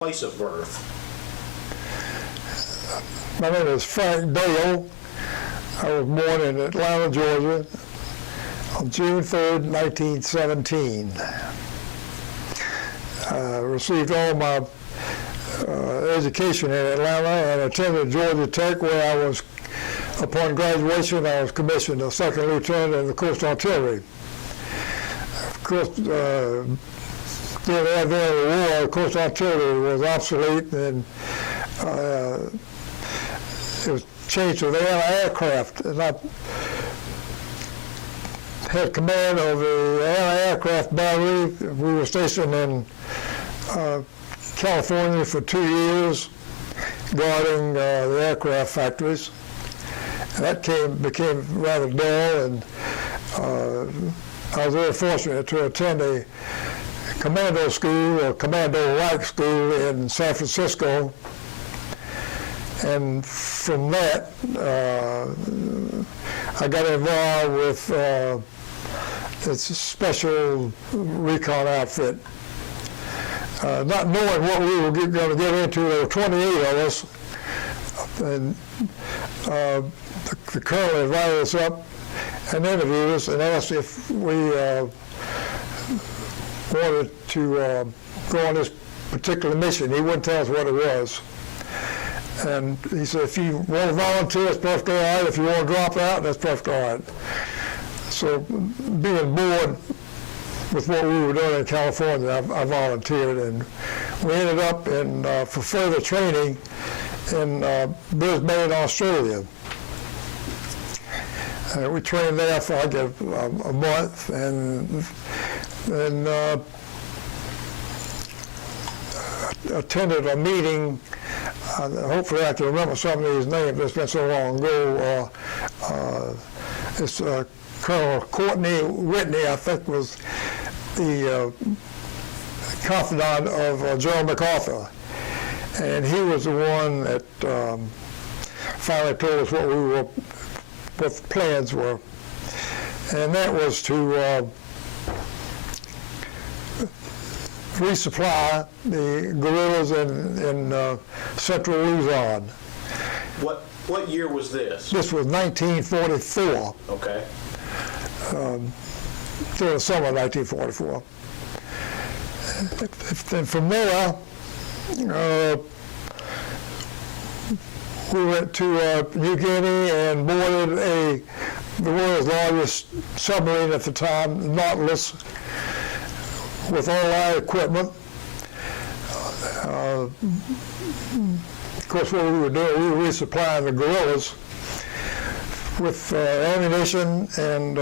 place of birth? My name is Frank Dale. I was born in Atlanta, Georgia on June 3rd, 1917. I received all my education in Atlanta and attended Georgia Tech, where I was, upon graduation, I was commissioned a second lieutenant in the Coastal Artillery. Of course, during the advent of the war, the Coastal Artillery was obsolete, and it was changed to the anti-aircraft. And I had command of the anti-aircraft battery. We were stationed in California for 2 years, guarding the aircraft factories. And that became rather dull, and I was very fortunate to attend a commando school, or commando-like school in San Francisco. And from that, I got involved with this special recon outfit. Not knowing what we were going to get into, there were 28 of us, and the colonel invited us up and interviewed us and asked if we wanted to go on this particular mission. He wouldn't tell us what it was. And he said, if you want to volunteer, it's perfectly all right. If you want to drop out, that's perfectly all right. So being bored with what we were doing in California, I volunteered, and we ended up for further training in Brisbane, Australia. We trained there for like a month, and attended a meeting. Hopefully I can remember some of these names. It's been so long ago. It's Colonel Courtney Whitney, I think, was the confidant of General MacArthur. And he was the one that finally told us what the plans were. And that was to resupply the guerrillas in central Luzon. What year was this? This was 1944. Okay. During the summer of 1944. And from there, we went to New Guinea and boarded the world's largest submarine at the time, Nautilus, with all our equipment. Of course, what we were doing, we were resupplying the guerrillas with ammunition, and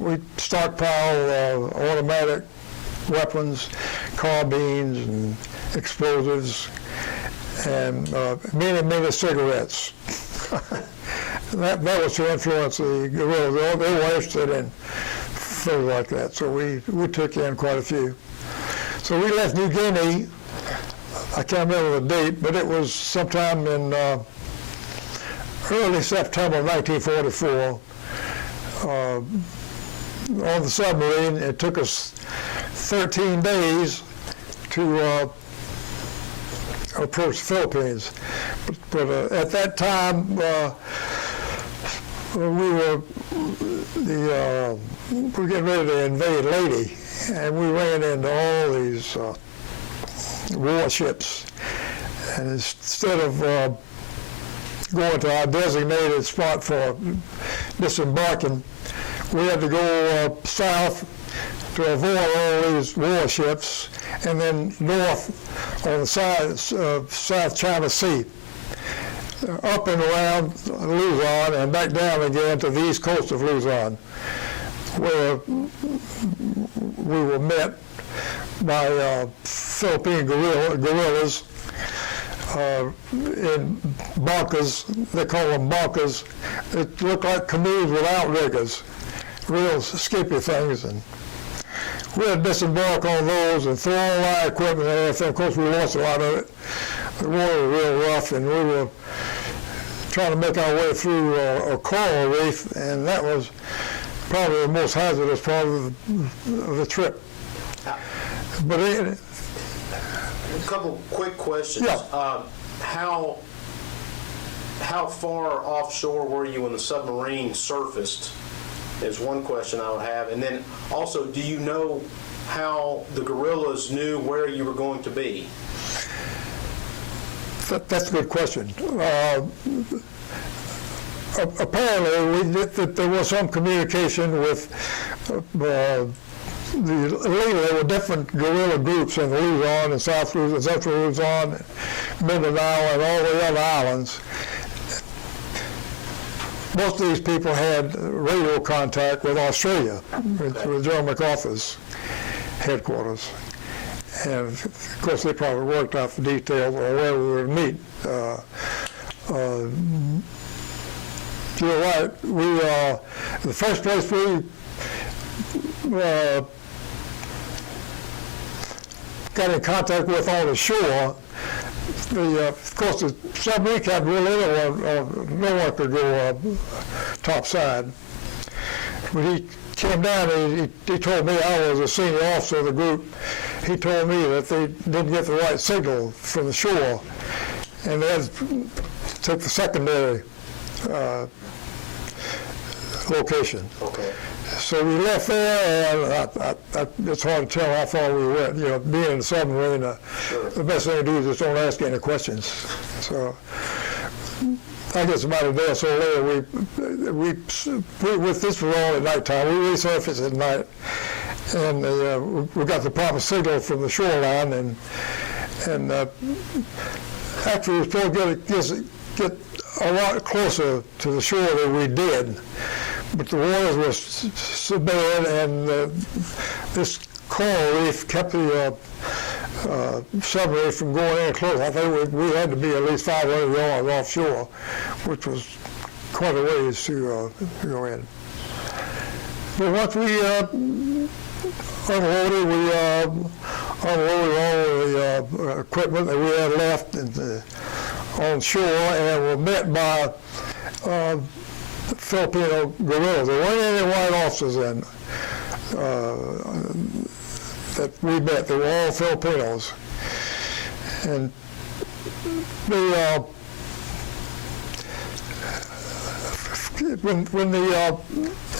we stockpiled automatic weapons, carbines, and explosives, and many cigarettes. that was to influence the guerrillas. They were interested in things like that, so we took in quite a few. So we left New Guinea. I can't remember the date, but it was sometime in early September of 1944. On the submarine, it took us 13 days to approach the Philippines. But at that time, we were getting ready to invade Leyte, and we ran into all these warships. And instead of going to our designated spot for disembarking, we had to go south to avoid all these warships, and then north on the side of South China Sea, up and around Luzon and back down again to the east coast of Luzon, where we were met by Philippine guerrillas in barcas. They call them barcas. It looked like canoes without riggers, real skimpy things. And we had to disembark on those and throw all our equipment and everything. Of course, we lost a lot of it. The water was real rough, and we were trying to make our way through a coral reef, and that was probably the most hazardous part of the trip. But A couple quick questions. Yeah. How far offshore were you when the submarine surfaced? Is one question I would have. And then also, do you know how the guerrillas knew where you were going to be? That's a good question. Apparently, there was some communication with there were different guerrilla groups in Luzon and South Luzon, Central Luzon, Mindanao, and all the other islands. Most of these people had radio contact with Australia, with General MacArthur's headquarters. And of course, they probably worked out the details on where we would meet. You're right. The first place we got in contact with on the shore, of course, the submarine captain really no one could go topside. When he came down, he told me, I was a senior officer of the group, he told me that they didn't get the right signal from the shore, and they had to take the secondary location. Okay. So we left there, and it's hard to tell how far we went. You know, being in the submarine, the best thing to do is just don't ask any questions. So I guess about a day or so later, this was all at nighttime. We resurfaced at night, and we got the proper signal from the shoreline, and actually we were supposed to get a lot closer to the shore than we did. But the waters were so bad, and this coral reef kept the submarine from going any closer. I think we had to be at least 500 yards offshore, which was quite a ways to go in. But once we unloaded, unloaded all the equipment that we had left on shore, and were met by Filipino guerrillas. There weren't any white officers in that we met. They were all Filipinos. And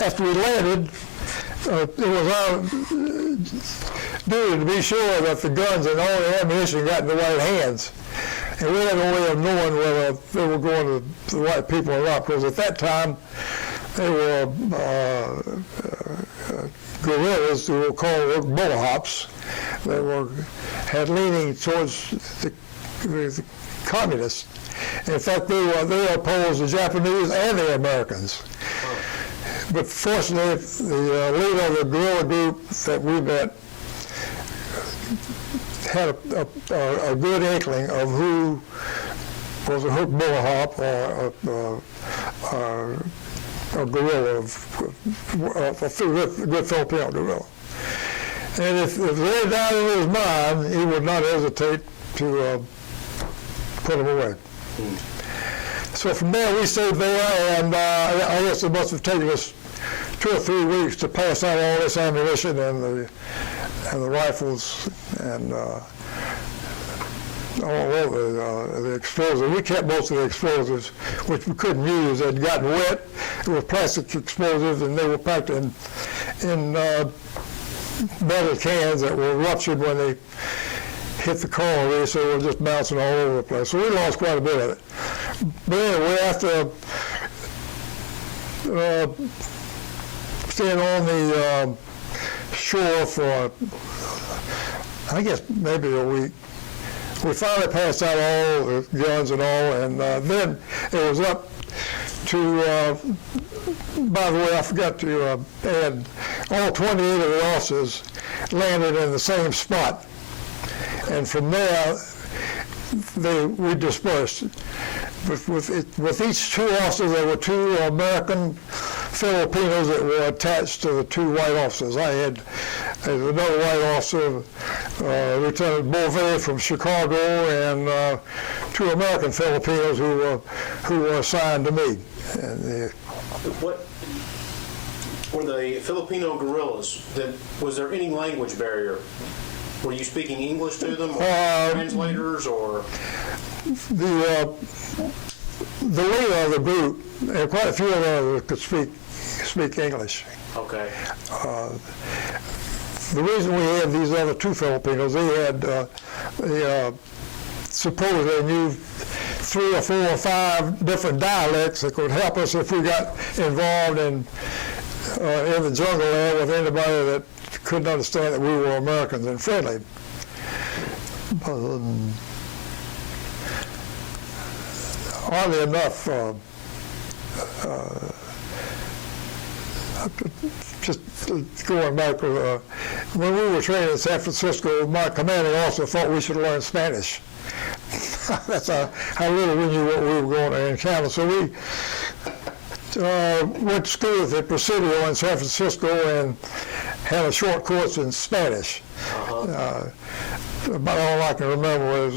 after we landed, it was our duty to be sure that the guns and all the ammunition got in the right hands. And we had no way of knowing whether they were going to the right people or not, because at that time they were guerrillas who were called bullhops. They had leaning towards the communists. In fact, they opposed the Japanese and the Americans. But fortunately, the leader of the guerrilla group that we met had a good inkling of who was a hook bullhop or a guerrilla, a good Filipino guerrilla. And if they died in his mind, he would not hesitate to put them away. So from there, we stayed there, and I guess it must have taken us 2 or 3 weeks to pass out all this ammunition and the rifles and all of the explosives. We kept most of the explosives, which we couldn't use. They'd gotten wet. It was plastic explosives, and they were packed in metal cans that were ruptured when they hit the coral reef, so they were just bouncing all over the place. So we lost quite a bit of it. But anyway, after staying on the shore for, I guess, maybe a week, we finally passed out all the guns and all, and then it was up to, by the way, I forgot to add, all 28 of the officers landed in the same spot. And from there, we dispersed. With each 2 officers, there were 2 American Filipinos that were attached to the 2 white officers. I had another white officer, Lieutenant Beauvais from Chicago, and 2 American Filipinos who were assigned to me. And what were the Filipino guerrillas? Was there any language barrier Were you speaking English to them, or translators, or? The leader of the group, and quite a few of them could speak English. Okay. The reason we had these other two Filipinos, they suppose they knew 3 or 4 or 5 different dialects that could help us if we got involved in the jungle there with anybody that couldn't understand that we were Americans and friendly. Oddly enough, just going back, when we were training in San Francisco, my commanding officer thought we should learn Spanish. That's how little we knew what we were going to encounter. So we went to school at the Presidio in San Francisco and had a short course in Spanish. About all I can remember was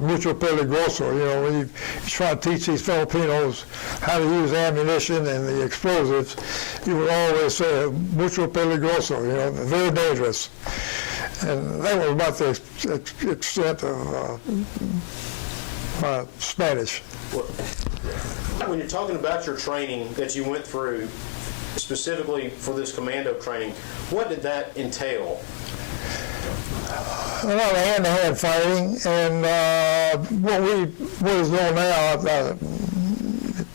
mucho peligroso. You know, when you try to teach these Filipinos how to use ammunition and the explosives, you would always say mucho peligroso, you know, very dangerous. And that was about the extent of my Spanish. When you're talking about your training that you went through, specifically for this commando training, what did that entail? A lot of hand-to-hand fighting, and what is known now,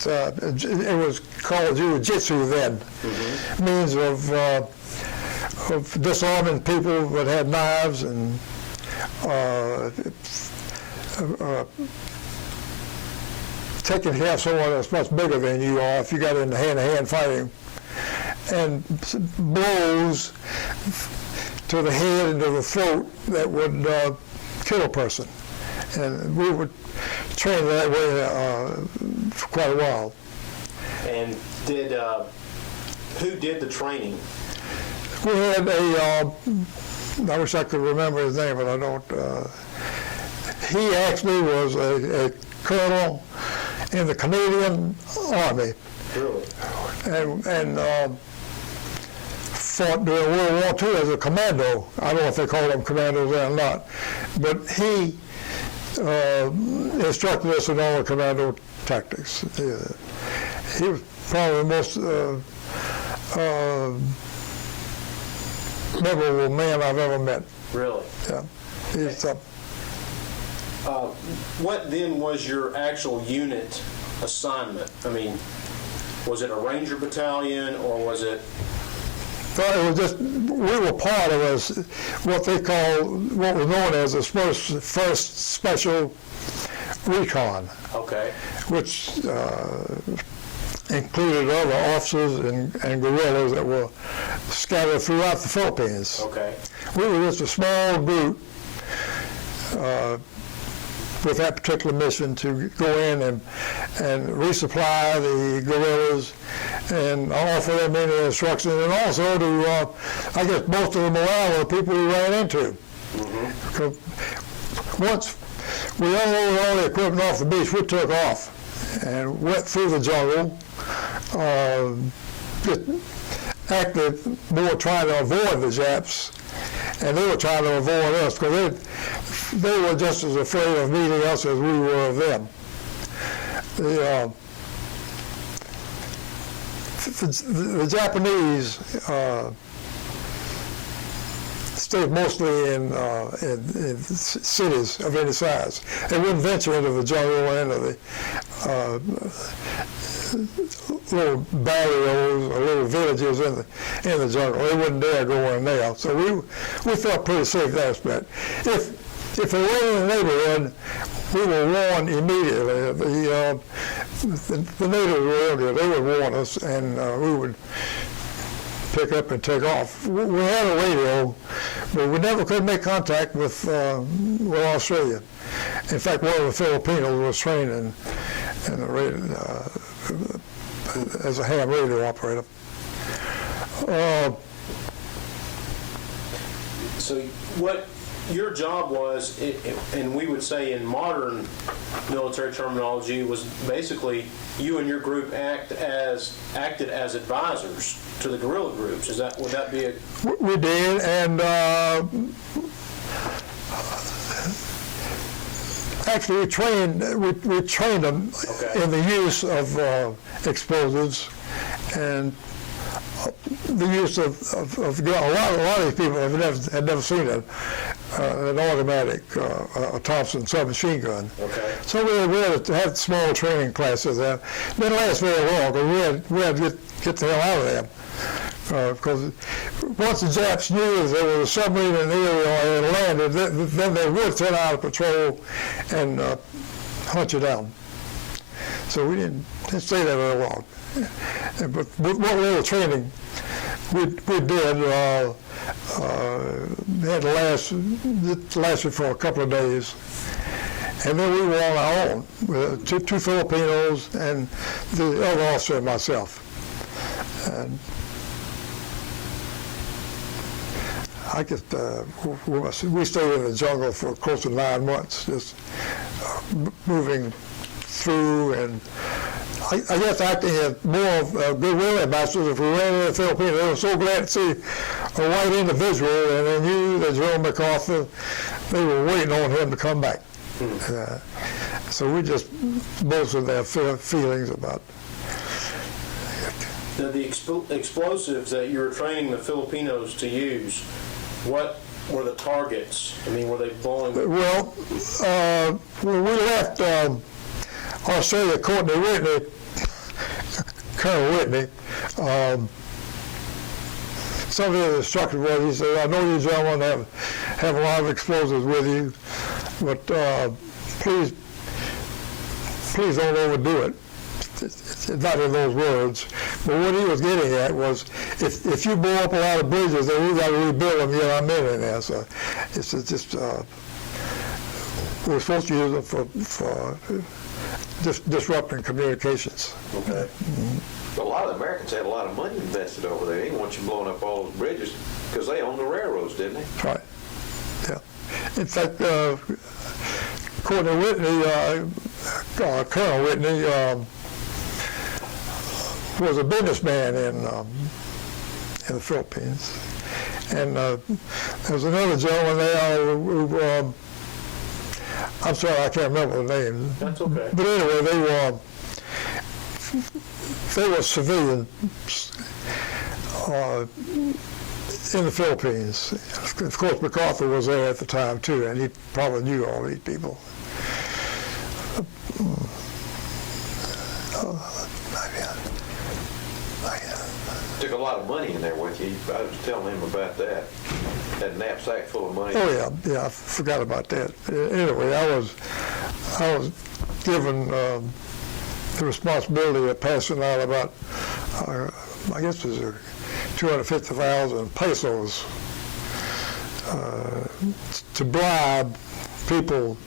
it was called jiu-jitsu then. Means of disarming people that had knives and taking care of someone that's much bigger than you are if you got into hand-to-hand fighting, and blows to the head and to the throat that would kill a person. And we would train that way for quite a while. And who did the training? We had I wish I could remember his name, but I don't. He actually was a colonel in the Canadian Army. Really? And fought during World War II as a commando. I don't know if they call them commandos or not, but he instructed us in all the commando tactics. He was probably the most memorable man I've ever met. Really? Yeah. He's what then was your actual unit assignment? I mean, was it a Ranger battalion, or was it? It was just, we were part of what was known as the First Special Recon. Okay. Which included other officers and guerrillas that were scattered throughout the Philippines. Okay. We were just a small group with that particular mission to go in and resupply the guerrillas and offer them any instruction, and also to, I guess, most of the morale of the people we ran into. Because once we unloaded all the equipment off the beach, we took off and went through the jungle, just acted more trying to avoid the Japs, and they were trying to avoid us because they were just as afraid of meeting us as we were of them. The Japanese stayed mostly in cities of any size. They wouldn't venture into the jungle or into the little barrios or little villages in the jungle. They wouldn't dare go in there. So we felt pretty safe in that aspect. If they were in the neighborhood, we were warned immediately. The natives were earlier. They would warn us, and we would pick up and take off. We had a radio, but we never could make contact with Australia. In fact, one of the Filipinos was trained in the radio, as a ham radio operator. So what your job was, and we would say in modern military terminology, was basically you and your group acted as advisors to the guerrilla groups. Would that be a... We did, and actually we trained them in the use of explosives and the use of a lot of these people had never seen an automatic Thompson submachine gun. Okay. So we had small training classes there. Didn't last very long, but we had to get the hell out of there. Because once the Japs knew that there was a submarine in the area or it landed, then they would send out a patrol and hunt you down. So we didn't stay there very long. But what little training we did had lasted for a couple of days. And then we were on our own, with two Filipinos and the other officer and myself. And I guess we stayed in the jungle for close to 9 months, just moving through, and I guess acting as more of goodwill ambassadors. If we ran into the Philippines, they were so glad to see a white individual, and they knew that General MacArthur, they were waiting on him to come back. So we just bolstered their feelings about the explosives that you were training the Filipinos to use. What were the targets? I mean, were they blowing? Well, when we left Australia, Colonel Whitney, some of the instructors was, he said, I know you gentlemen have a lot of explosives with you, but please don't overdo it. It's not in those words, but what he was getting at was, if you blow up a lot of bridges, then we got to rebuild them. Yeah, I'm in there. So it's just we're supposed to use them for disrupting communications. Okay. But a lot of the Americans had a lot of money invested over there. They didn't want you blowing up all those bridges because they owned the railroads, didn't they? That's right. Yeah. In fact, Colonel Whitney was a businessman in the Philippines, and there was another gentleman there who I'm sorry, I can't remember the name. That's okay. But anyway, they were civilians in the Philippines. Of course, MacArthur was there at the time too, and he probably knew all these people. Took a lot of money in there with you. I was telling him about that. That knapsack full of money. Oh yeah, I forgot about that. Anyway, I was given the responsibility of passing out about, I guess it was 250,000 pesos to bribe people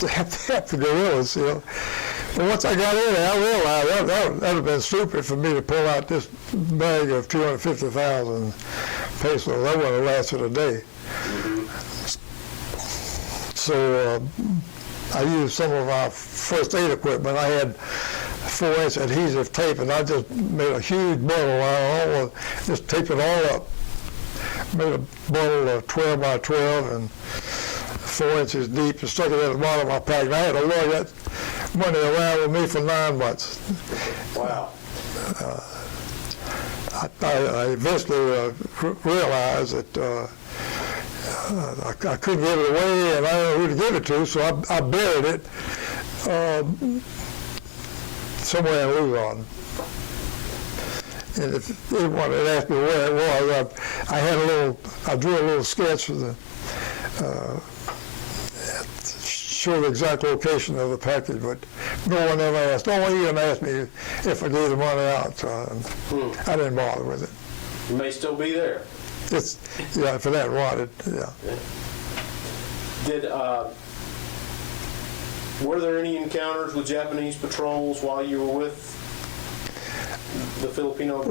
to help the guerrillas, you know. But once I got in there, I realized that would have been stupid for me to pull out this bag of 250,000 pesos. That wouldn't have lasted a day. So I used some of our first aid equipment. I had 4-inch adhesive tape, and I just made a huge bundle. Just taped it all up. Made a bundle of 12 by 12 and 4 inches deep and stuck it at the bottom of my pack. And I had to lug that money around with me for 9 months. Wow. I eventually realized that I couldn't give it away, and I didn't know who to give it to, so I buried it somewhere in Luzon. And if anyone had asked me where it was, I drew a little sketch of the, show the exact location of the package, but no one ever asked. No one even asked me if I gave the money out, so I didn't bother with it. It may still be there. It's, yeah, for that wanted, yeah. Were there any encounters with Japanese patrols while you were with the Filipino?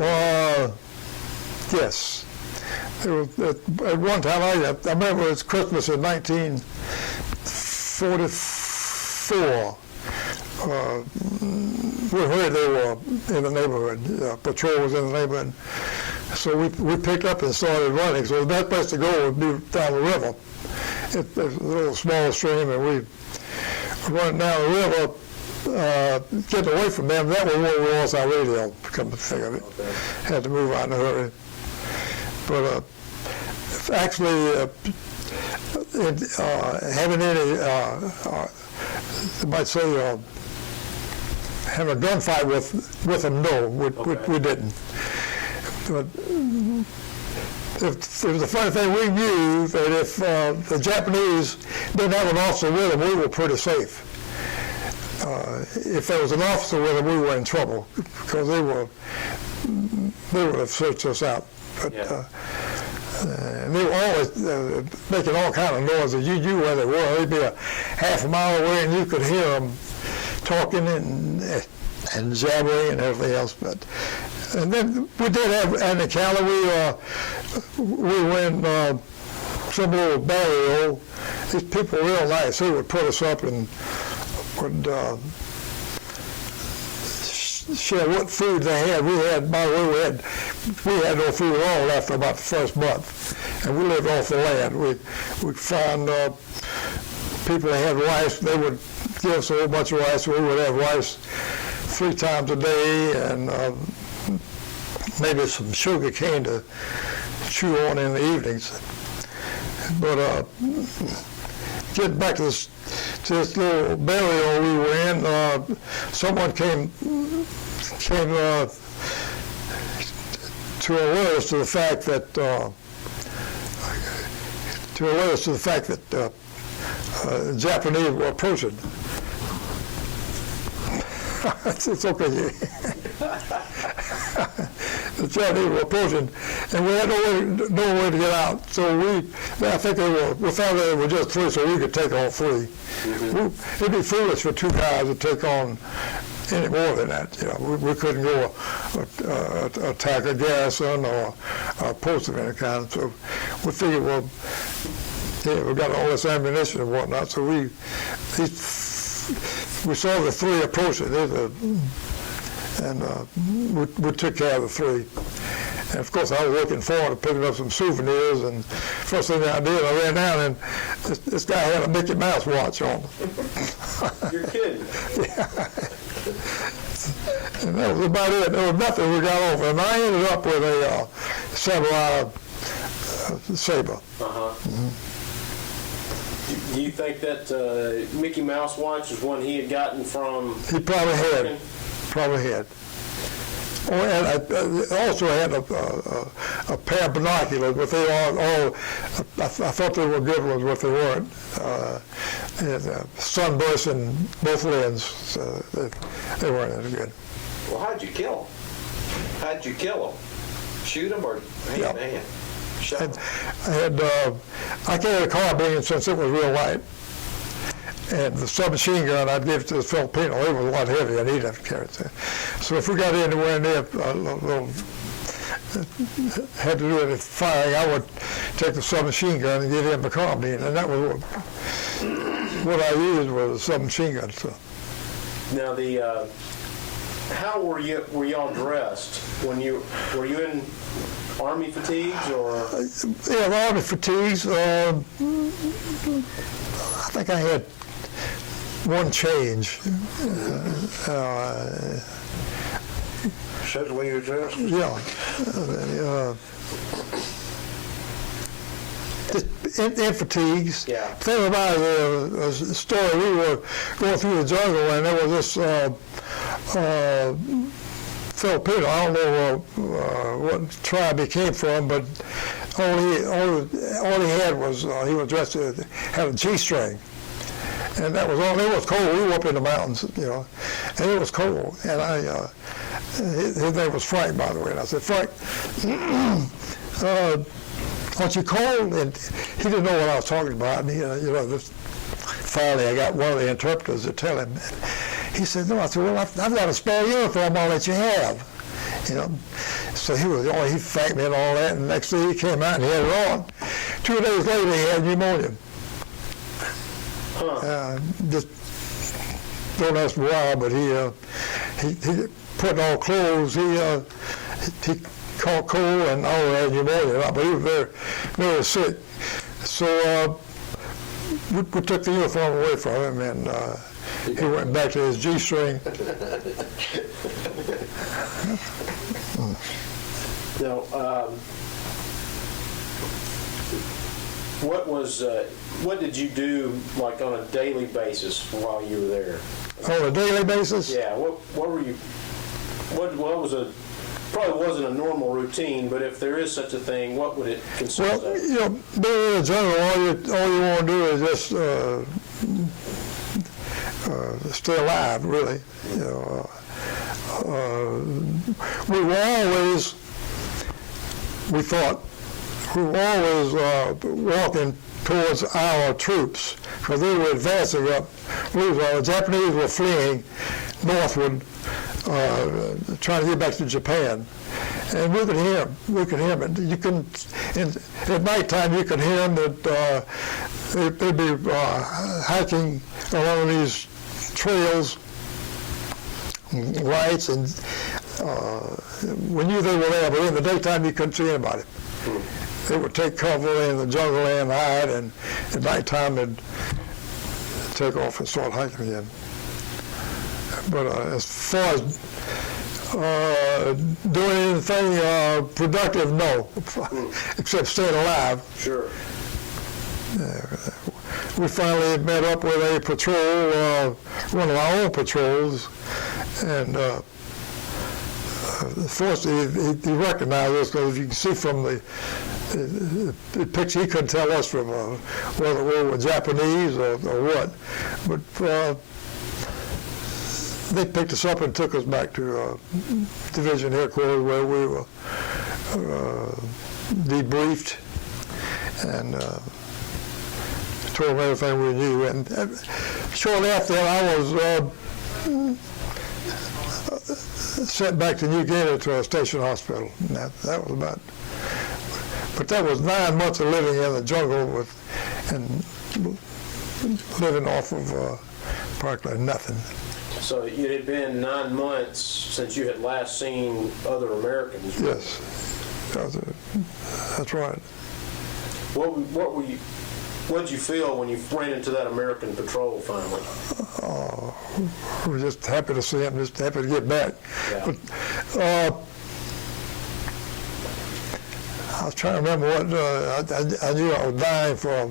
Yes. It was, at one time, I remember it was Christmas in 1944. We heard they were in the neighborhood. Patrol was in the neighborhood. So we picked up and started running. So the best place to go would be down the river. It's a little small stream, and we run down the river, getting away from them. That was where we lost our radio, come to think of it. Okay. Had to move out in a hurry. But actually, having any, you might say, having a gunfight with them, no, we didn't. But it was a funny thing, we knew that if the Japanese didn't have an officer with them, we were pretty safe. If there was an officer with them, we were in trouble, because they would have searched us out. But, and they were always making all kind of noises. You knew where they were. They'd be a half a mile away, and you could hear them talking and jabbering and everything else. And then we did have in the Cali, we went some little barrio. These people were real nice. They would put us up and would share what food they had. We had, by the way, we had no food at all after about the first month, and we lived off the land. We'd find people that had rice. They would give us a whole bunch of rice. We would have rice 3 times a day, and maybe some sugar cane to chew on in the evenings. But getting back to this little burial we were in, someone came to alert us to the fact that Japanese were approaching. It's okay. The Japanese were approaching, and we had no way to get out. So I think we found that they were just 3, so we could take all 3. Mm-hmm. It'd be foolish for 2 guys to take on any more than that. You know, we couldn't go attack a garrison or a post of any kind. So we figured, well, we got all this ammunition and whatnot. So we saw the 3 approaching, and we took care of the 3. And of course, I was looking forward to picking up some souvenirs, and first thing I did, I ran down, and this guy had a Mickey Mouse watch on. You're kidding. Yeah. And that was about it. There was nothing we got off, and I ended up with a samurai saber. Uh-huh. Mm-hmm. Do you think that Mickey Mouse watch was one he had gotten from? He probably had. Oh, and I also had a pair of binoculars, but they all I thought they were good ones, but they weren't. Sunburst in both lenses, so they weren't as good. Well, how'd you kill them? Shoot them or hand to hand? I carried a carbine since it was real light. And the submachine gun I'd give to the Filipino, it was a lot heavier, and he'd have to carry it. So if we got anywhere near had to do any firing, I would take the submachine gun and give him the carbine, and that was what I used was a submachine gun. So. Now how were y'all dressed when were you in Army fatigues or? Yeah, Army fatigues. I think I had one change. Said the way you were dressed? Yeah. In fatigues. Yeah. Think about a story. We were going through the jungle, and there was this Filipino. I don't know what tribe he came from, but all he had was he was dressed had a G-string, and that was all. It was cold. We were up in the mountains, and it was cold. And his name was Frank, by the way. And I said, Frank, aren't you cold? And he didn't know what I was talking about. And finally, I got one of the interpreters to tell him. He said, no. I said, well, I've got a spare uniform I'll let you have. you know. So he thanked me and all that, and next day he came out and he had it on. 2 days later, he had pneumonia. Just don't ask me why, but he put on clothes. He caught cold and all had pneumonia, but he was very, very sick. So we took the uniform away from him, and he went back to his G-string. Now, what did you do like on a daily basis while you were there? On a daily basis? Yeah. What were you? What was a? Probably wasn't a normal routine, but if there is such a thing, what would it consist Well, of? you know, being in general, all you want to do is just stay alive, really. You know, we thought we were always walking towards our troops, because they were advancing up. The Japanese were fleeing northward, trying to get back to Japan. And we could hear them. And you can, at nighttime, you could hear them that they'd be hiking along these trails, lights, and we knew they were there, but in the daytime, you couldn't see anybody. They would take cover in the jungle and hide, and at nighttime, they'd take off and start hiking again. But as far as doing anything productive, no, except staying alive. Sure. We finally met up with a patrol, one of our own patrols, and first he recognized us, because you can see from the picture, he couldn't tell us from whether we were Japanese or what, but they picked us up and took us back to division headquarters, where we were debriefed and told them everything we knew. And shortly after that, I was sent back to New Guinea to a station hospital. And that was about. But that was 9 months of living in the jungle and living off of practically nothing. So it had been 9 months since you had last seen other Americans. Yes, that's right. What did you feel when you ran into that American patrol finally? We were just happy to see him, just happy to get back. Yeah. But I was trying to remember what I knew I was dying for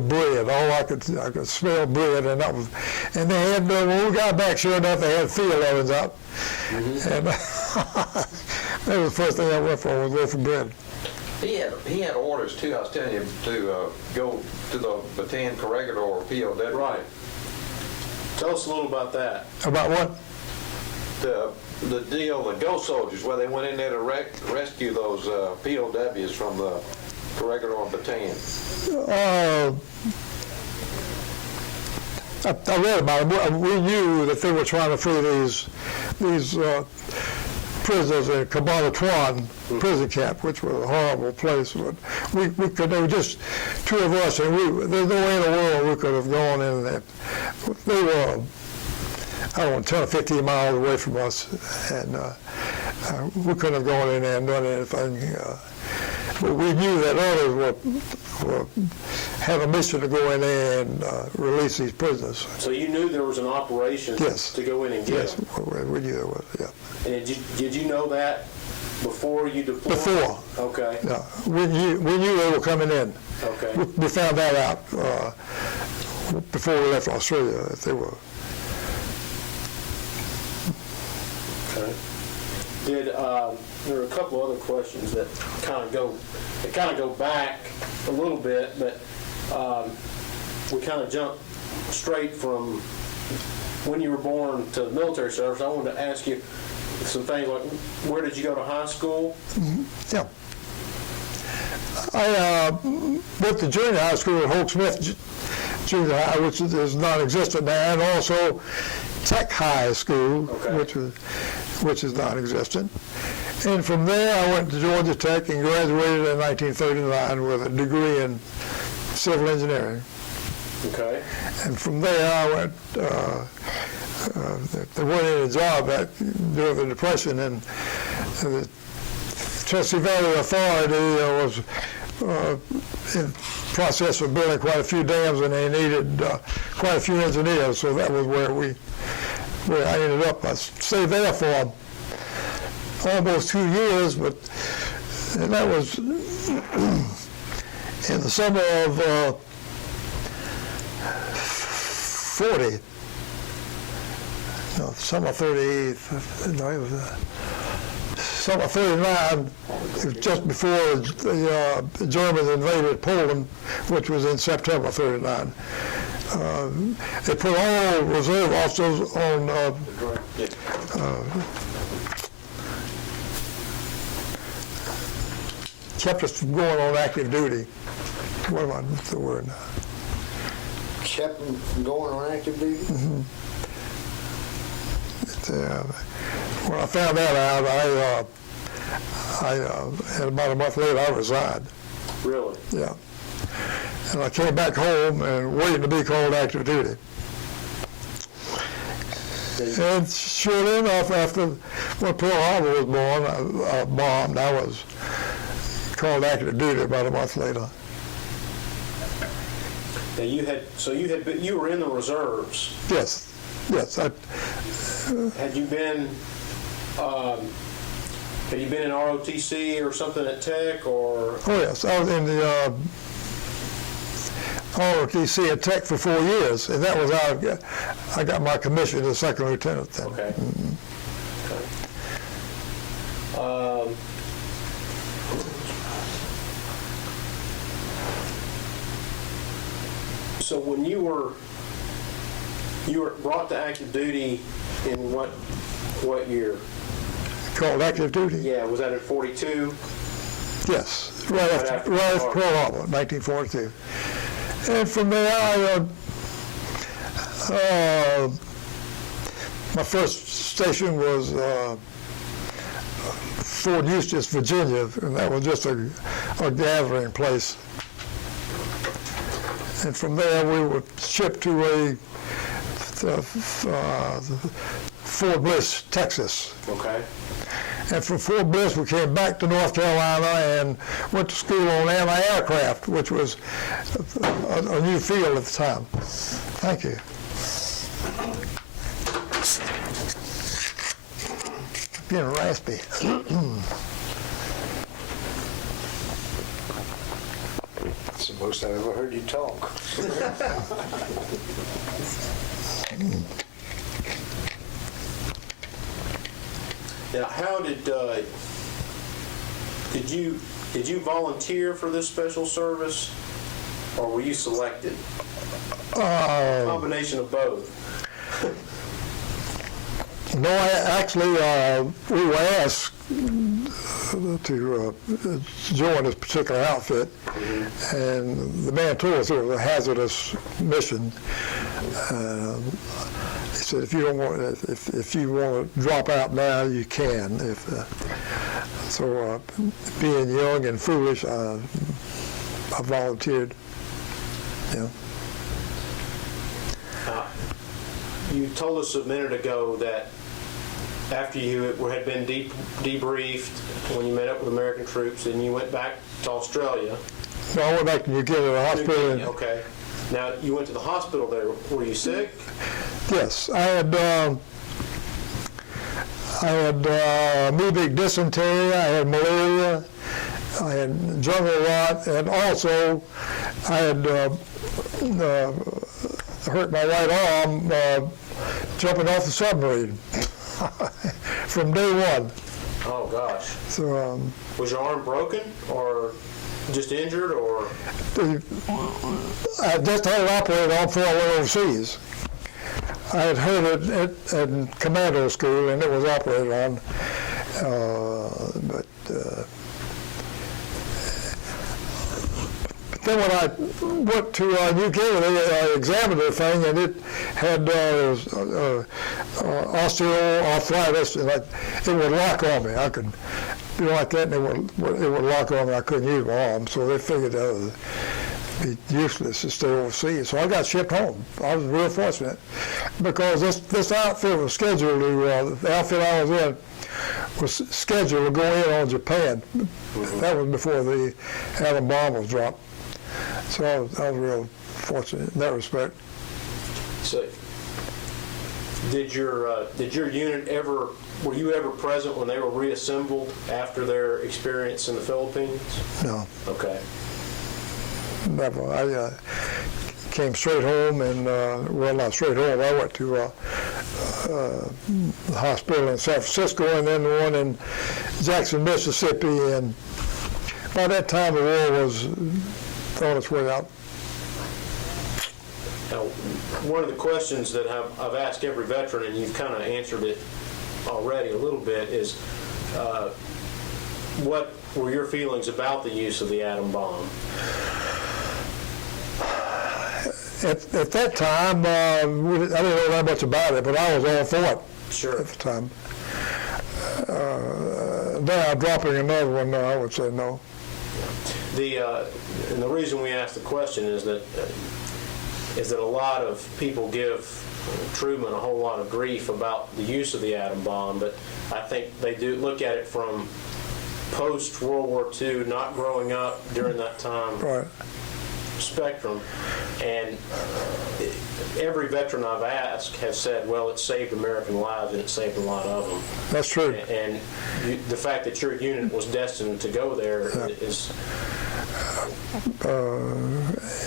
bread. All I could smell bread, and that was. And they had when we got back, sure enough, they had field ovens up, and that was the first thing I went for, was for bread. He had orders too. I was telling you to go to the battalion corregidor or POW. Right. Tell us a little about that. About what? The deal, the Go Soldiers, where they went in there to rescue those POWs from the corregidor battalion. I read about it. We knew that they were trying to free these prisoners in Cabanatuan prison camp, which was a horrible place. But there were just 2 of us, and there's no way in the world we could have gone in there. They were, I don't know, 10 or 15 miles away from us, and we couldn't have gone in there and done anything. But we knew that others had a mission to go in there and release these prisoners. So you knew there was an operation to go in and get them? Yes, we knew there was, yeah. And did you know that before you deployed? Before. Okay. Yeah, we knew they were coming in. Okay. We found that out before we left Australia, that they were. Okay. There are a couple other questions that kind of go back a little bit, but we kind of jump straight from when you were born to military service. I wanted to ask you some things like, where did you go to high school? Yeah. I went to junior high school at Hoke Smith Junior High, which is non-existent now, and also Tech High School, Okay. which is non-existent. And from there, I went to Georgia Tech and graduated in 1939 with a degree in civil engineering. Okay. And from there, I went, there wasn't any job during the Depression, and the Tennessee Valley Authority was in process of building quite a few dams, and they needed quite a few engineers, so that was where I ended up. I stayed there for almost 2 years, and that was in the summer of 40. No, summer 30, no, it was summer 39, it was just before the Germans invaded Poland, which was in September 39. They put all reserve officers on kept us from going on active duty. What am I, what's the word now? Kept them from going on active duty? Mm-hmm. When I found that out, and about a month later, I resigned. Really? Yeah. And I came back home and waited to be called active duty. And sure enough, after when Pearl Harbor was bombed, I was called active duty about a month later. Now you were in the reserves. Yes. Had you been in ROTC or something at Tech, or? Oh yes, I was in the ROTC at Tech for 4 years, and that was how I got my commission as second lieutenant then. Okay. Okay. So when you were brought to active duty in what year? Called active duty? Yeah, was that in 42? Yes, right after Pearl Harbor, 1942. And from there, my first station was Fort Eustis, Virginia, and that was just a gathering place. And from there, we were shipped to Fort Bliss, Texas. Okay. And from Fort Bliss, we came back to North Carolina and went to school on anti-aircraft, which was a new field at the time. Thank you. Getting raspy. That's the most I've ever heard you talk. Now, how did you volunteer for this special service, or were you selected? A combination of both. No, actually, we were asked to join this particular outfit, and the man told us it was a hazardous mission. He said, if you want to drop out now, you can. So, being young and foolish, I volunteered. Yeah. You told us a minute ago that after you had been debriefed when you met up with American troops, and you went back to Australia. No, I went back to New Guinea to the hospital. Okay. Now, you went to the hospital there. Were you sick? Yes, I had amoebic dysentery, I had malaria, I had jungle rot, and also I had hurt my right arm jumping off the submarine from day one. Oh, gosh. So, was your arm broken, or just injured, or? I just had it operated on before I went overseas. I had heard it in commando school, and it was operated on, but Then when I went to New Guinea, they examined the thing, and it had osteoarthritis, and it would lock on me. I could do like that, and it would lock on me. I couldn't use my arm, so they figured that would be useless to stay overseas. So I got shipped home. I was real fortunate because this outfit was scheduled to, the outfit I was in was scheduled to go in on Japan. That was before the atom bomb was dropped. So I was real fortunate in that respect. So, did your unit ever, were you ever present when they were reassembled after their experience in the Philippines? No, Okay. never. I came straight home, and well, not straight home. I went to the hospital in San Francisco, and then the one in Jackson, Mississippi. And by that time, the war was on its way out. Now, one of the questions that I've asked every veteran, and you've kind of answered it already a little bit, is what were your feelings about the use of the atom bomb? At that time, I didn't know that much about it, but I was all for it. Sure. At the time. Now, dropping another one, no, I would say no. And the reason we ask the question is that a lot of people give Truman a whole lot of grief about the use of the atom bomb, but I think they do look at it from post-World War II, not growing up during that time. Right. Spectrum, and every veteran I've asked has said, well, it saved American lives and it saved a lot of them. That's true. And the fact that your unit was destined to go there is...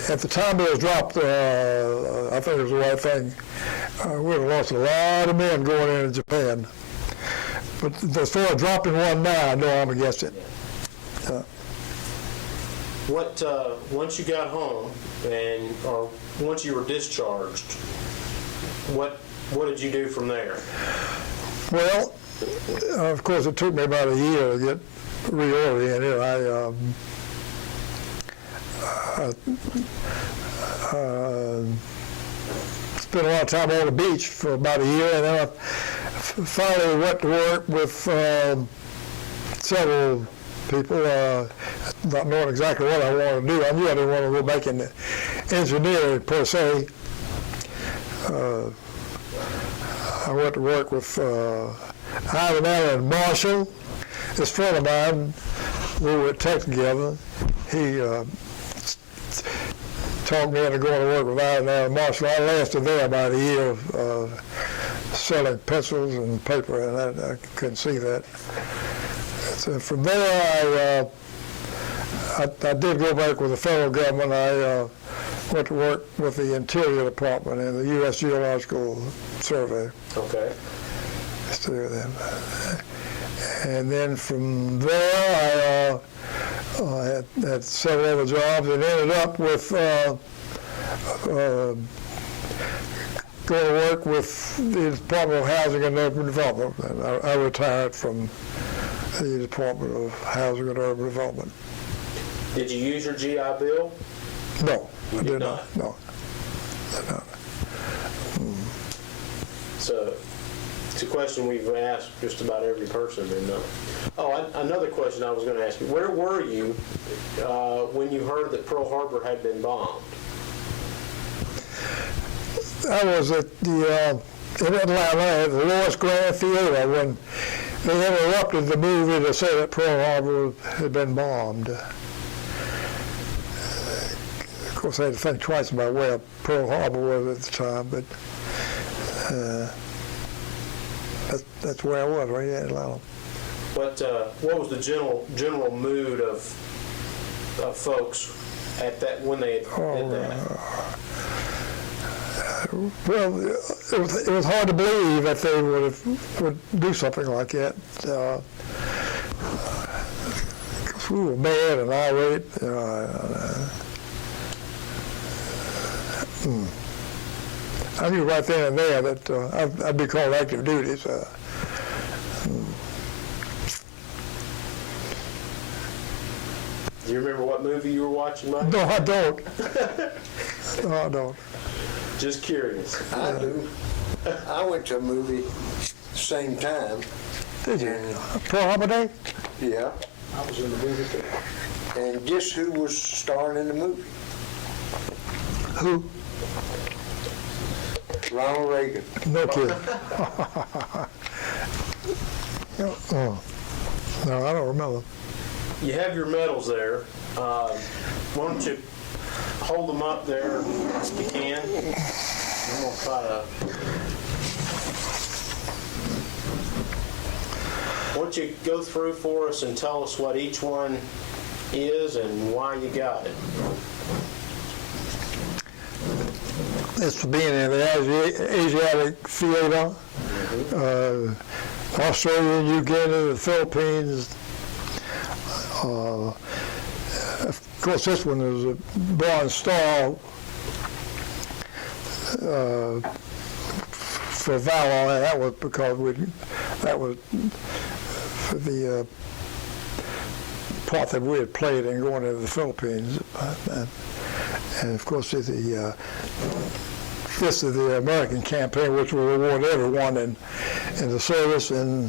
At the time it was dropped, I think it was the right thing. We would have lost a lot of men going into Japan. But as far as dropping one now, I know I'm against it. Once you got home, or once you were discharged, what did you do from there? Well, of course, it took me about a year to get reoriented. I spent a lot of time on the beach for about a year, and then I finally went to work with several people, not knowing exactly what I wanted to do. I knew I didn't want to go back into engineering per se. I went to work with Ivan Allen Marshall, this friend of mine. We were at Tech together. He talked me into going to work with Ivan Allen Marshall. I lasted there about a year of selling pencils and paper, and I couldn't see that. So from there, I did go back with the federal government. I went to work with the Interior Department and the U.S. Geological Survey. Okay. Stay with them. And then from there, I had several other jobs and ended up with going to work with the Department of Housing and Urban Development. And I retired from the Department of Housing and Urban Development. Did you use your GI Bill? No, You I did did not? not. No, I did not. So it's a question we've asked just about every person. Another question I was going to ask you. Where were you when you heard that Pearl Harbor had been bombed? I was at in Atlanta at the Lois Grand Theater when they interrupted the movie to say that Pearl Harbor had been bombed. Of course, I had to think twice about where Pearl Harbor was at the time, but that's where I was, right in Atlanta. What was the general mood of folks at that when they did that? Well, it was hard to believe that they would do something like that. Because we were mad and irate. I knew right then and there that I'd be called active duty. So, Do you remember what movie you were watching, Mike? No, I don't. No, I don't. Just curious. I do. I went to a movie same time. Did you? And, Pearl Harbor Day? yeah, I was in the movie too. And guess who was starring in the movie? Who? Ronald Reagan. No kidding. Oh. No, I don't remember. You have your medals there. Why don't you hold them up there if you can? I'm going to try to... Why don't you go through for us and tell us what each one is and why you got it? It's for being in the Asiatic theater, Australia, New Guinea, the Philippines. Of course, this one is a Bronze Star for valor. That was because that was for the part that we had played in going to the Philippines. And of course, this is the American campaign, which will reward everyone in the service. And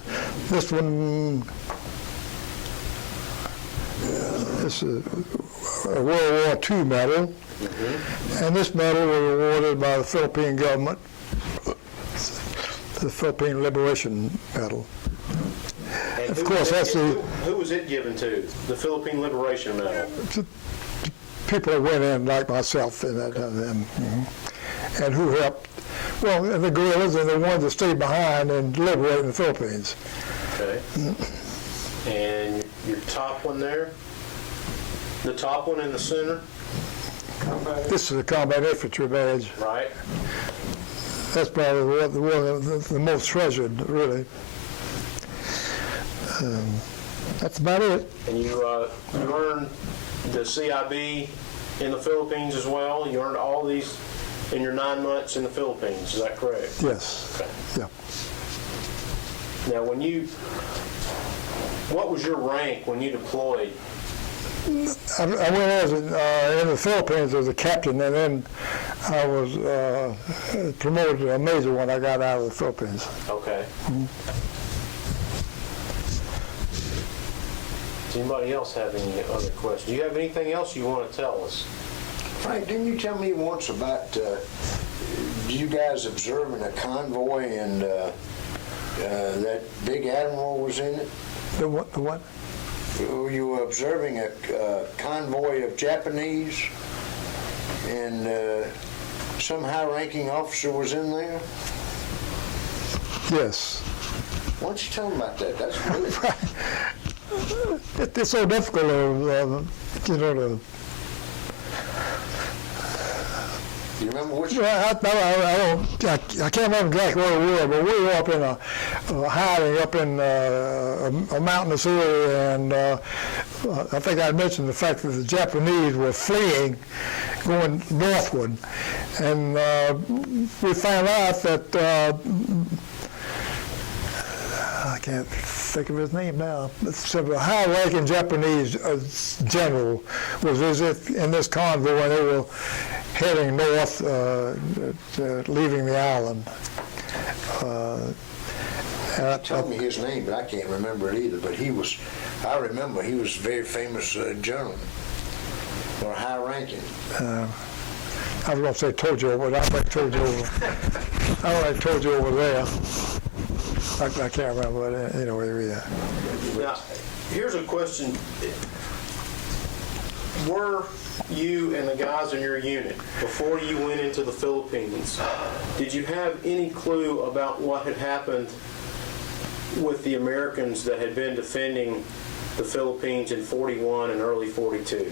this one, this is a World War II medal. And this medal was awarded by the Philippine government, the Philippine Liberation Medal. And Of course, that's the who was it given to? The Philippine Liberation Medal. people that went in like myself and and who helped. Well, the guerrillas and the ones that stayed behind and liberating the Philippines. Okay. And your top one there? The top one in the center? This is a combat infantry badge. Right. That's probably one of the most treasured, really. That's about it. And you earned the CIB in the Philippines as well? You earned all these in your 9 months in the Philippines, is that correct? Yes. Okay. Yeah. Now, what was your rank when you deployed? I went as in the Philippines as a captain, and then I was promoted to a major when I got out of the Philippines. Okay. Does anybody else have any other questions? Do you have anything else you want to tell us? Frank, didn't you tell me once about you guys observing a convoy and that big admiral was in it? The what? You were observing a convoy of Japanese and some high-ranking officer was in there? Yes. Why don't you tell me about that? That's really... It's so difficult, to You remember which? Well, I can't remember exactly what it was, but we were up in hiding up in a mountainous area, and I think I mentioned the fact that the Japanese were fleeing, going northward, and we found out that I can't think of his name now. So a high-ranking Japanese general was in this convoy, and they were heading north, leaving the island. Tell me his name, but I can't remember it either. But I remember he was a very famous general, or high-ranking. I was going to say Tojo, but I think Tojo was there. I can't remember, but anyway, yeah. Now, here's a question. Were you and the guys in your unit, before you went into the Philippines, did you have any clue about what had happened with the Americans that had been defending the Philippines in 41 and early 42?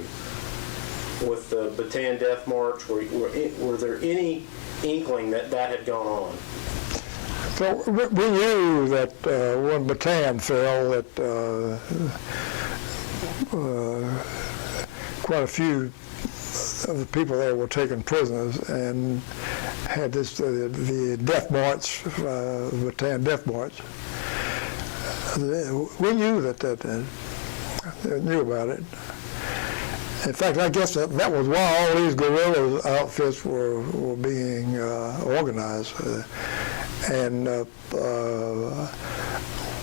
With the Bataan Death March, were there any inkling that had gone on? So we knew that when Bataan fell, that quite a few of the people there were taken prisoners and had the death march, Bataan Death March. We knew knew about it. In fact, I guess that was why all these guerrilla outfits were being organized. And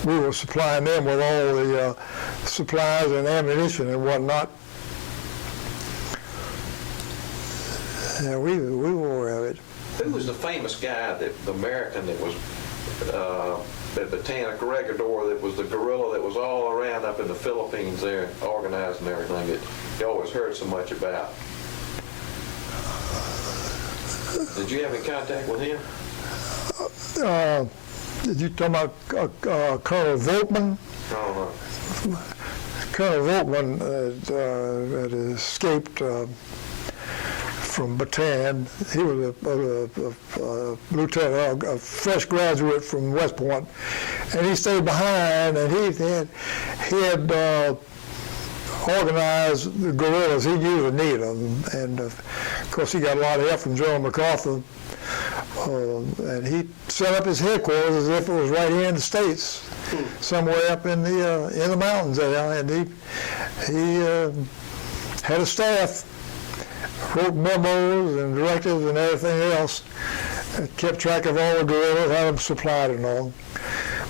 we were supplying them with all the supplies and ammunition and whatnot. Yeah, we were aware of it. Who was the famous guy, the American that was at Bataan, a corregidor, that was the guerrilla that was all around up in the Philippines there, organizing everything that you always heard so much about? Did you have any contact with him? Did you talk about Colonel Volkman? I don't know. Colonel Volkman had escaped from Bataan. He was a lieutenant, a fresh graduate from West Point, and he stayed behind. And he had organized the guerrillas. He knew the need of them, and of course he got a lot of help from General MacArthur. And he set up his headquarters as if it was right here in the States, somewhere up in the mountains there. And he had a staff, wrote memos and directives and everything else, and kept track of all the guerrillas, had them supplied and all.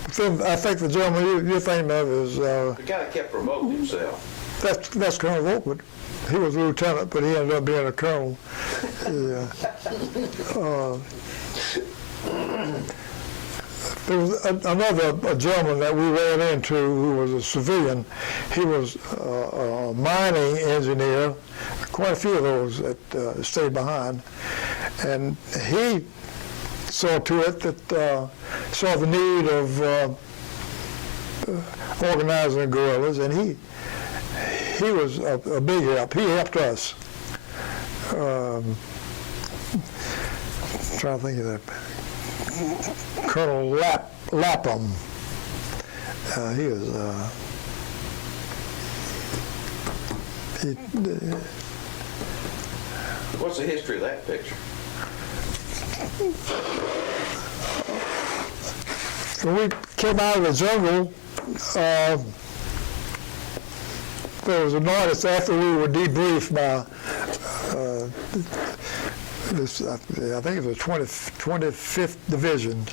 But then I think the gentleman you're thinking of is The guy that kept promoting himself. that's Colonel Volkman. He was a lieutenant, but he ended up being a colonel. There was another gentleman that we ran into who was a civilian. He was a mining engineer, quite a few of those that stayed behind. And he saw to it that, saw the need of organizing the guerrillas, and he was a big help. He helped us. Trying to think of that. Colonel Lapham. He was. What's the history of that picture? When we came out of the jungle, there was a notice after we were debriefed by this, I think it was the 25th Division.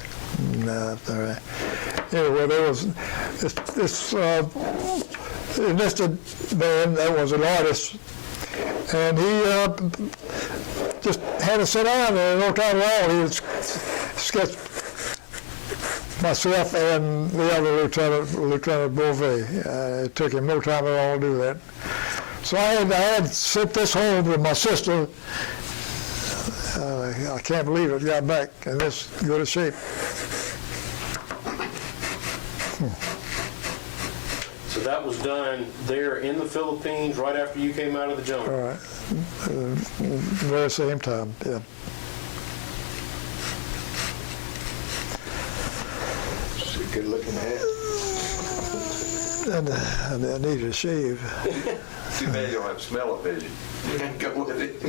Anyway, there was this enlisted man that was an artist, and he just had us sit down, and no time at all, he would sketch myself and the other Lieutenant Beauvais. It took him no time at all to do that. So I had sent this home to my sister. I can't believe it got back in this good a shape. So that was done there in the Philippines right after you came out of the jungle? All right. Very same time, yeah. It's a good looking hat. And I needed a shave. Too bad you don't have smell-o-vision. You can't go with it.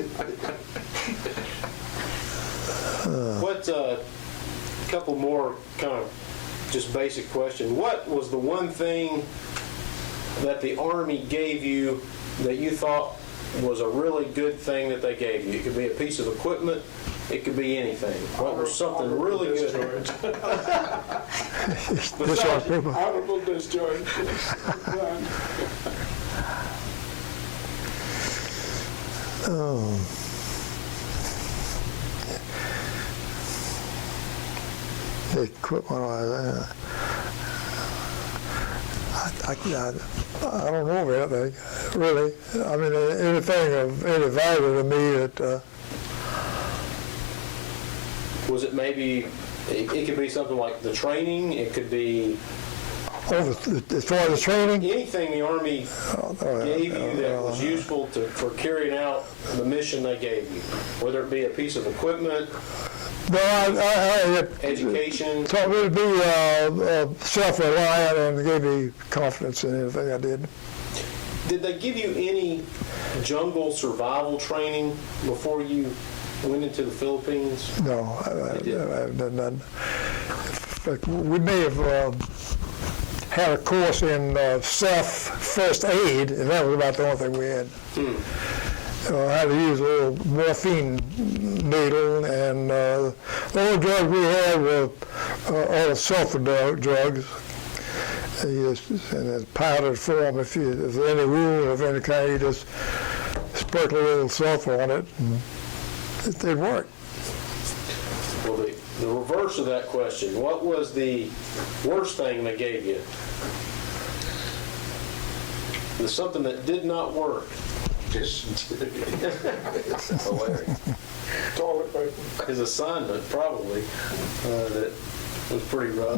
What, a couple more kind of just basic questions. What was the one thing that the Army gave you that you thought was a really good thing that they gave you? It could be a piece of equipment, it could be anything. What was something really good? Discharge paper. Honorable discharge. The equipment, I don't know of anything, really. I mean, anything of any value to me that, Was it maybe, it could be something like the training, it could be as far as the training, anything the Army gave you that was useful for carrying out the mission they gave you, whether it be a piece of equipment, no, I education. taught me to be self-reliant and gave me confidence in anything I did. Did they give you any jungle survival training before you went into the Philippines? No, I have done none. In fact, we may have had a course in self-first aid, and that was about the only thing we had. How to use a little morphine needle, and the only drugs we had were all sulfur drugs. In a powdered form, if there's any wound of any kind, you just sprinkle a little sulfur on it, and it worked. Well, the reverse of that question, what was the worst thing they gave you? There's something that did not work. Hilarious. Toilet paper. His assignment, probably, that was pretty rough.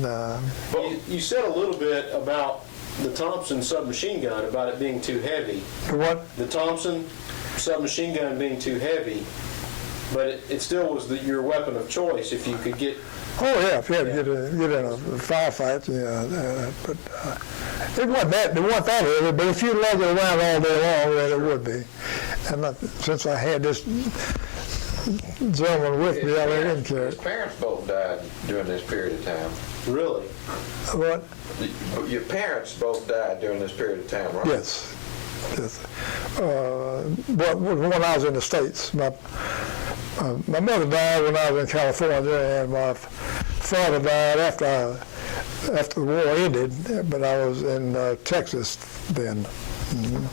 No. But you said a little bit about the Thompson submachine gun, about it being too heavy. What? The Thompson submachine gun being too heavy, but it still was your weapon of choice if you could get. Oh yeah, if you had to get in a firefight, yeah. But it wasn't that heavy. But if you lugged it around all day long, then it would be. And since I had this gentleman with me, I didn't care. His parents both died during this period of time. Really? What? Your parents both died during this period of time, right? Yes. But when I was in the States, my mother died when I was in California, and my father died after the war ended, but I was in Texas then. Mm-hmm.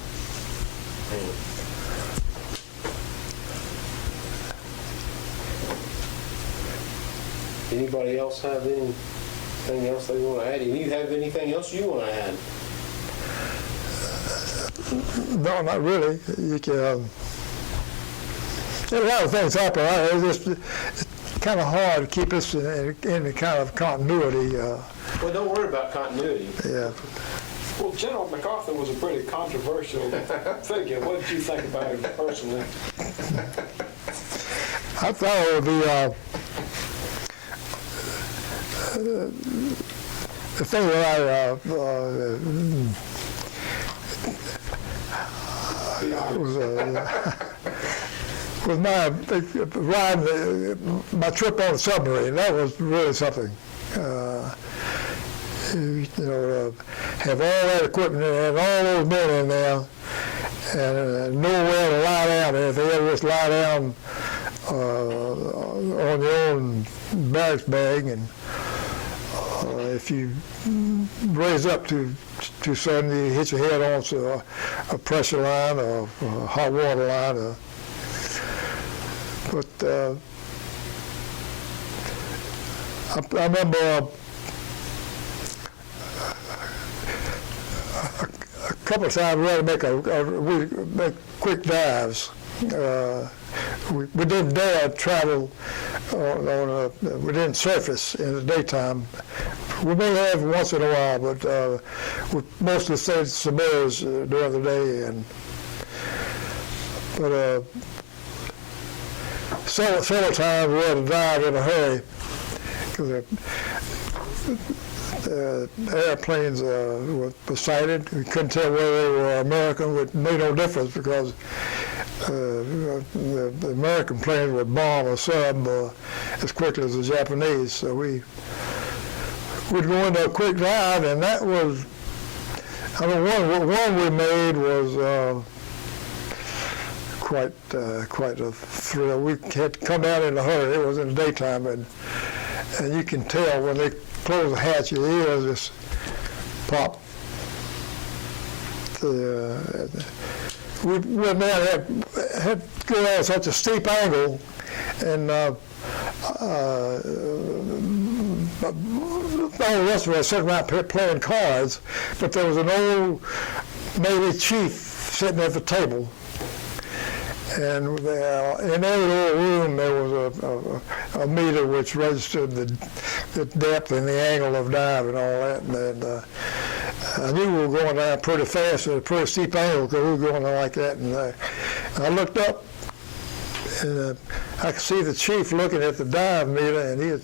Anybody else have anything else they want to add? Do you have anything else you want to add? No, not really. You can. A lot of things happen. It's kind of hard to keep us in any kind of continuity. Well, don't worry about continuity. Yeah. Well, General MacArthur was a pretty controversial figure. What did you think about him personally? I thought it would be the thing that was my trip on the submarine. That was really something. Have all that equipment and all those men in there, and nowhere to lie down. And if they ever just lie down on your own barracks bag, and if you raise up too sudden, you hit your head on a pressure line or a hot water line. But I remember a couple of times we had to make quick dives. We didn't dare travel we didn't surface in the daytime. We may have once in a while, but we mostly stayed submerged during the day. But several times we had to dive in a hurry because the airplanes were sighted. We couldn't tell whether they were American. It made no difference because the American planes would bomb a sub as quickly as the Japanese. So we'd go into a quick dive, and that was, one we made was quite a thrill. We had to come down in a hurry. It was in the daytime, and you can tell when they close the hatch, your ears just pop. We went down, had to go down such a steep angle, and all the rest of us sitting around playing cards, but there was an old Navy chief sitting at the table. And in every little room there was a meter which registered the depth and the angle of dive and all that. And I knew we were going down pretty fast at a pretty steep angle because we were going like that. And I looked up, and I could see the chief looking at the dive meter, and he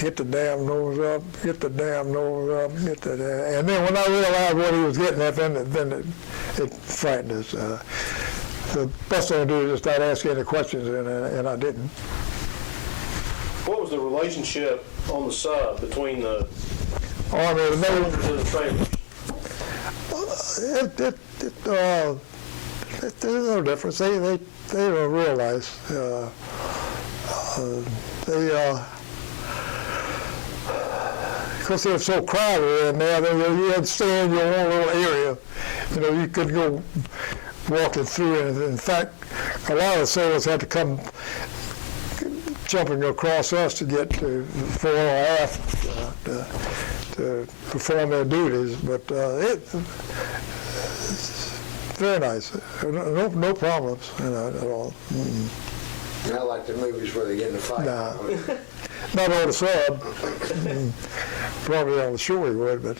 hit the damn nose up, hit the damn nose up, hit the damn. And then when I realized what he was getting at, then it frightened us. The best thing to do is just start asking any questions, and I didn't. What was the relationship on the sub between the on the Cylinders in the trailers. there's no difference. They don't realize. Because they're so crowded in there, you had to stay in your own little area. You know, you couldn't go walking through it. In fact, a lot of sailors had to come jumping across us to get to fore or aft to perform their duties. But it's very nice. No problems, at all. Not like the movies where they get in a fight. Nah. Not on the sub. Probably on the shore he would, but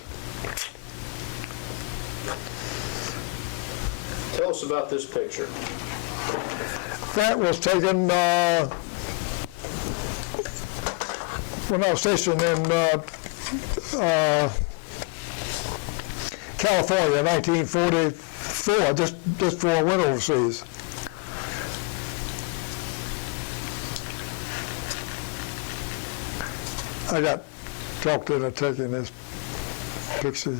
Tell us about this picture. that was taken when I was stationed in California in 1944, just before I went overseas. I got talked into taking this picture.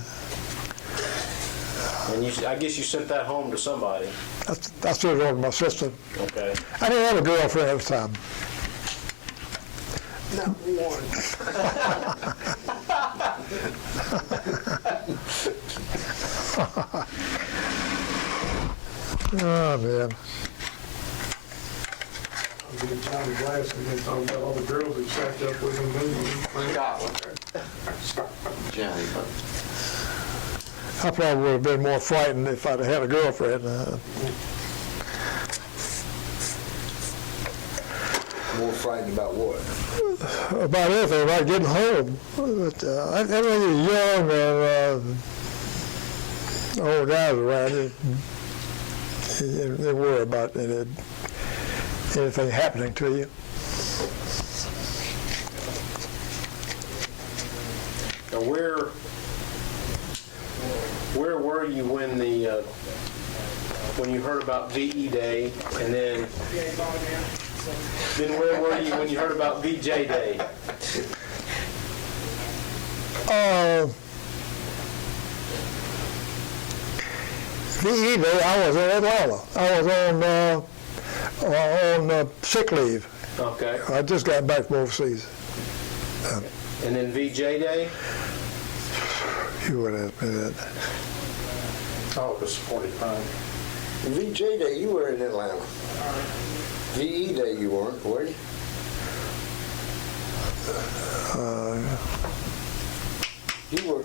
And I guess you sent that home to somebody. I sent it over to my sister. Okay. I didn't have a girlfriend at the time. Not one. Oh, man. I'm getting Johnny Glass and then talking about all the girls that shacked up with him. Johnny, but I probably would have been more frightened if I'd had a girlfriend. More frightened about what? About anything, about getting home. But, I was young and old guys around you. They worry about anything happening to you. Now, where were you when you heard about VE Day, and then where were you when you heard about VJ Day? VE Day, I was in Atlanta. I was on sick leave. Okay. I just got back from overseas. And then VJ Day? You would have been that. August 45. VJ Day, you were in Atlanta. VE Day, you weren't, were you? You were,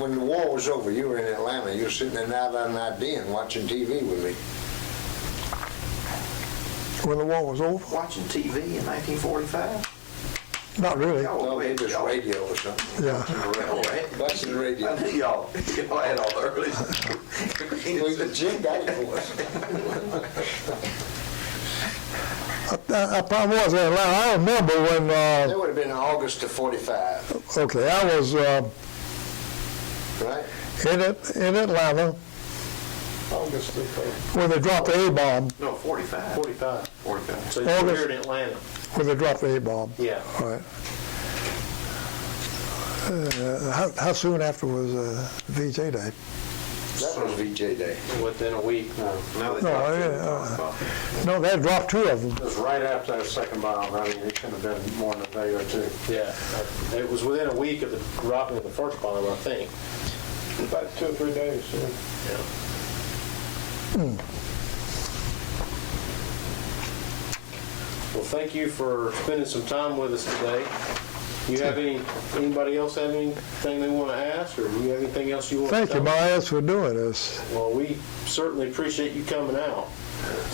when the war was over, you were in Atlanta. You were sitting in out on that den watching TV with me. When the war was over? watching TV in 1945? Not really. No, it was radio or something. Yeah. That's the radio. I knew y'all had all the early. Well, Jim got it for us. I probably was in Atlanta. I remember when, That would have been August of 45, okay, I was right? in Atlanta August of, when they dropped the A-bomb, No, 45. 45. 45. So you were August. here in Atlanta. when they dropped the A-bomb. Yeah. All right. How soon after was VJ Day? That was VJ Day. Within a week. Now they No, talk to No, they dropped two of them. It was right after that second bomb. I mean, it couldn't have been more than a day or two. Yeah. It was within a week of the dropping of the first bomb, I think. about 2 or 3 days. Yeah. Yeah. Well, thank you for spending some time with us today. You have anybody else have anything they want to ask, or do you have anything else you want to Thank you, tell us? Myers, for doing this. Well, we certainly appreciate you coming out.